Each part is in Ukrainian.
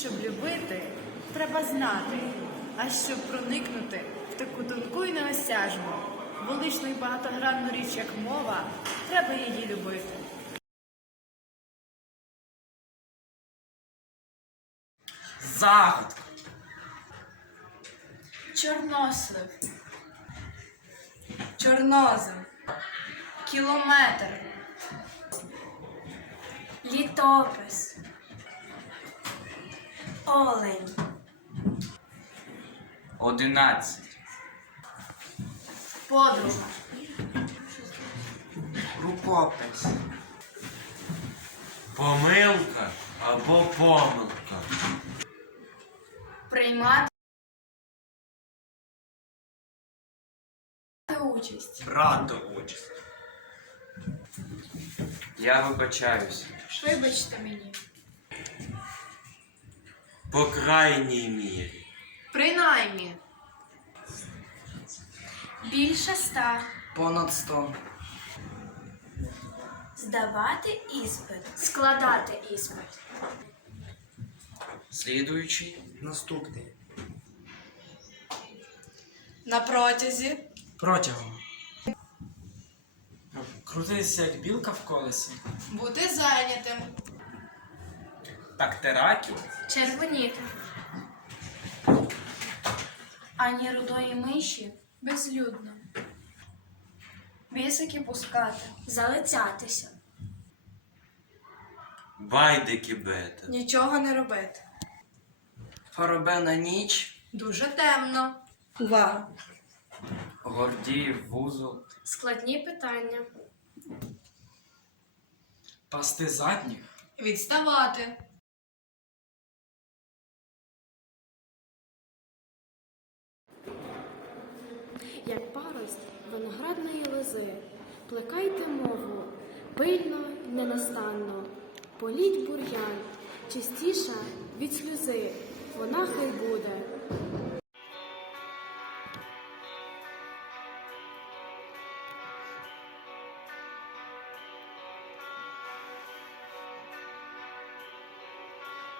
Щоб любити, треба знати, а щоб проникнути в таку тонку і неосяжну, величну і багатогранну річ, як мова, треба її любити. Загадка. Чорнослив, чорнозем, кілометр, літопис, олень, Одинадцять. подруга, Рукопис. Помилка або помилка. приймати участь, Брати участь. Я вибачаюся. вибачте мені, По крайній мірі. принаймні, більше ста, Понад сто. Здавати іспит. складати іспит, Слідуючий. Наступний. на протязі, Протягом. Крутитися як білка в колесі. бути зайнятим, Так тераків. Червоніти. Ані рудої миші. безлюдно, бісики пускати, Залицятися. Байдики бета. нічого не робити. Фаробена ніч. Дуже темно. Увага. Гордіїв вузол. Складні питання. Пасти задніх. Відставати. Парость виноградної лози, плекайте мову, пильно ненастанно, політь бур'ян, чистіша від сльози, вона хай буде.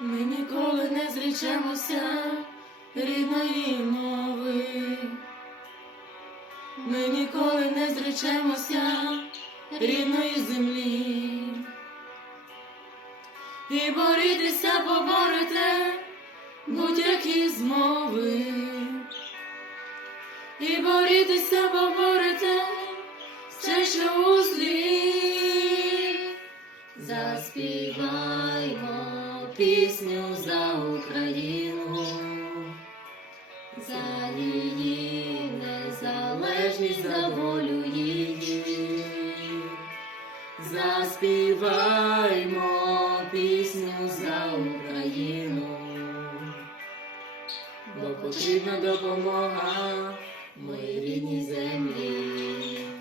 Ми ніколи не зрічемося рідної. Ми ніколи не зречемося рідної землі. І борітися поборете будь-які змови. І борітися поборете все, що у злі. Заспіваймо пісню за Україну, незалежність, за її. Заспіваймо пісню за Україну, бо потрібна допомога моїй рідній землі.